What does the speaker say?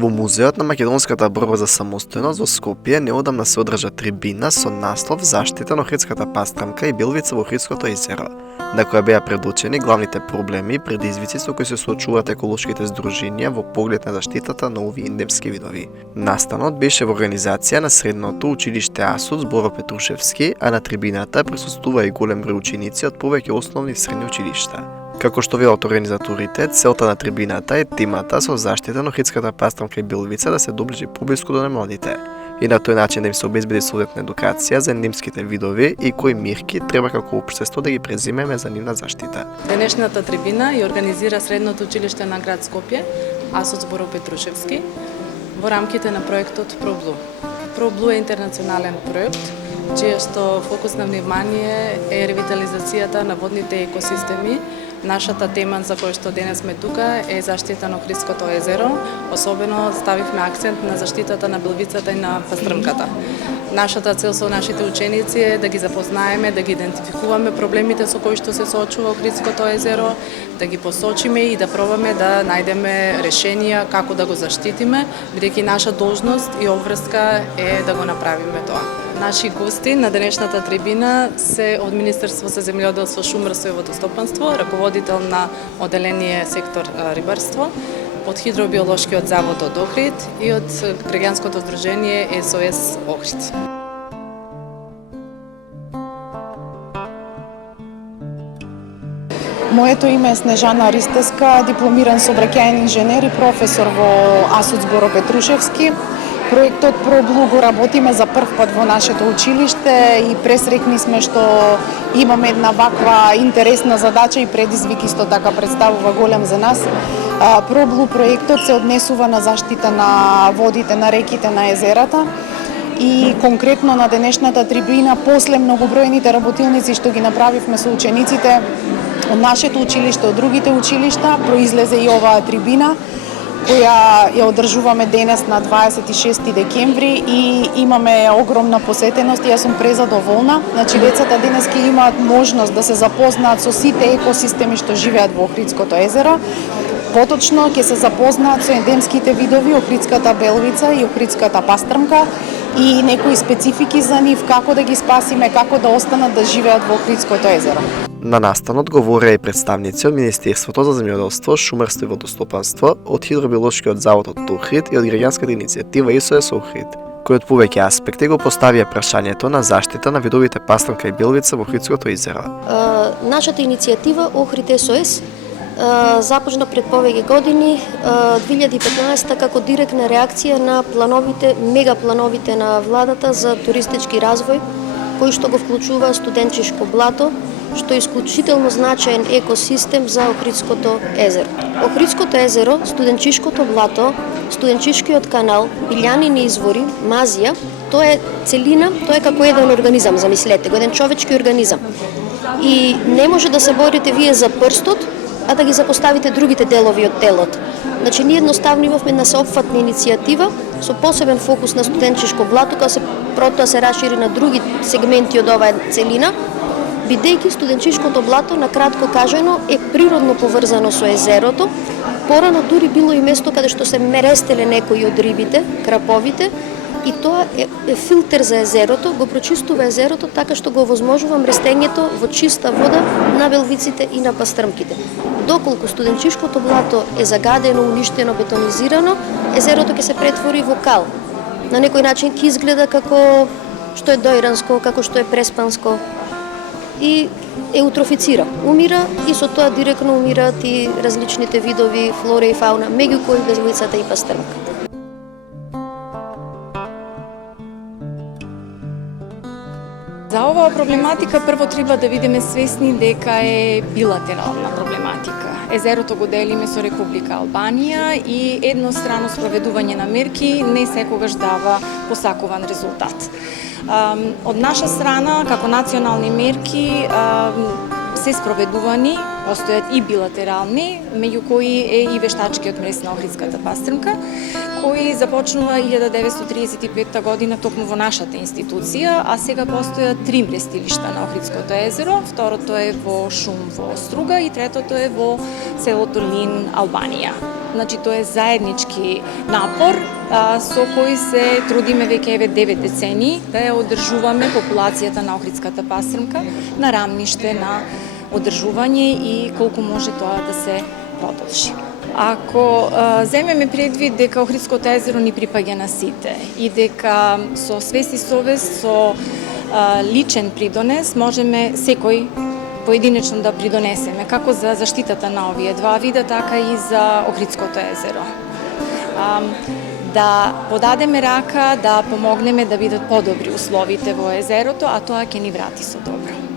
Во Музеот на македонската борба за самостојност во Скопје неодамна се одржа трибина со наслов Заштита на Охридската пастрамка и Белвица во Охридското езеро, на која беа предучени главните проблеми и предизвици со кои се соочуваат еколошките здруженија во поглед на заштитата на овие индемски видови. Настанот беше во организација на средното училиште Асоц Боро Петрушевски, а на трибината присуствува и голем број ученици од повеќе основни и средни училишта. Како што велат организаторите, целта на трибината е темата со заштита на Охридската пастрамка и Белвица да се доближи поблиску до младите и на тој начин да им се обезбеди соодветна едукација за индемските видови и кои мерки треба како општество да ги преземеме за нивна заштита. Денешната трибина ја организира Средното училиште на град Скопје, Асоц Боро Петрушевски, во рамките на проектот ProBlue. ProBlue е интернационален проект, чијто фокус на внимание е ревитализацијата на водните екосистеми. Нашата тема за која што денес сме тука е заштита на Охридското езеро, особено ставивме акцент на заштитата на Белвицата и на пастрмката. Нашата цел со нашите ученици е да ги запознаеме, да ги идентификуваме проблемите со кои што се соочува Охридското езеро, да ги посочиме и да пробаме да најдеме решенија како да го заштитиме, бидејќи наша должност и обврска е да го направиме тоа. Наши гости на денешната трибина се од Министерство за земјоделство, шумарство и водостопанство, раководител на оделение сектор рибарство, од Хидробиолошкиот завод од Охрид и од граѓанското здружение СОС Охрид. Моето име е Снежана Ристеска, дипломиран сообраќајен инженер и професор во Асоц Боро Петрушевски. Проектот ProBlue го работиме за прв пат во нашето училиште и пресрекни сме што имаме една ваква интересна задача и предизвик исто така представува голем за нас. ProBlue проектот се однесува на заштита на водите, на реките, на езерата и конкретно на денешната трибина, после многобројните работилници што ги направивме со учениците од нашето училиште, од другите училишта, произлезе и оваа трибина, која ја одржуваме денес на 26 декември и имаме огромна посетеност и јас сум презадоволна. Значи, децата денес ќе имаат можност да се запознаат со сите екосистеми што живеат во Охридското езеро. Поточно ќе се запознаат со ендемските видови Охридската белвица и Охридската пастрмка и некои специфики за нив, како да ги спасиме, како да останат да живеат во Охридското езеро. На настанот говореа и представници од Министерството за земјоделство, шумарство и водостопанство, од Хидробиолошкиот завод од Охрид и од граѓанската иницијатива СОС Охрид, кои од повеќе аспекти го поставија прашањето на заштита на видовите пастрамка и белвица во Охридското езеро. Нашата иницијатива Охрид СОС започна пред повеќе години, 2015 како директна реакција на плановите, мегаплановите на владата за туристички развој, кој што го вклучува студенчишко блато, што е исклучително значаен екосистем за Охридското езеро. Охридското езеро, студенчишкото блато, студенчишкиот канал, билјанини извори, мазија, тоа е целина, тоа е како еден организам, замислете го, еден човечки организам. И не може да се борите вие за прстот, а да ги запоставите другите делови од телото. Значи, ние едноставно имавме една сеопфатна иницијатива со посебен фокус на студенчишко блато, кога се протоа се расшири на други сегменти од оваа целина, бидејќи студенчишкото блато, на кратко кажано, е природно поврзано со езерото. Порано дури било и место каде што се мерестеле некои од рибите, краповите, и тоа е филтер за езерото, го прочистува езерото така што го овозможува мрестењето во чиста вода на белвиците и на пастрмките. Доколку студенчишкото блато е загадено, уништено, бетонизирано, езерото ќе се претвори во кал. На некој начин ќе изгледа како што е доиранско, како што е преспанско и еутрофицира, умира и со тоа директно умираат и различните видови флора и фауна, меѓу кои белвицата и пастрмката. За оваа проблематика прво треба да бидеме свесни дека е билатерална проблематика. Езерото го делиме со Република Албанија и еднострано спроведување на мерки не секогаш дава посакуван резултат. Од наша страна, како национални мерки, се спроведувани, постојат и билатерални, меѓу кои е и вештачкиот мрез на Охридската пастрмка, кој започнува 1935 година токму во нашата институција, а сега постојат 3 мрестилишта на Охридското езеро, второто е во Шум во Струга и третото е во селото Лин, Албанија. значи тоа е заеднички напор со кој се трудиме веќе 9 децении да ја одржуваме популацијата на охридската пастрмка на рамниште на одржување и колку може тоа да се продолжи. Ако земеме предвид дека Охридското езеро ни припаѓа на сите и дека со свест и совест, со личен придонес, можеме секој поединечно да придонесеме, како за заштитата на овие два вида, така и за Охридското езеро. Да подадеме рака, да помогнеме да бидат подобри условите во езерото, а тоа ќе ни врати со добро.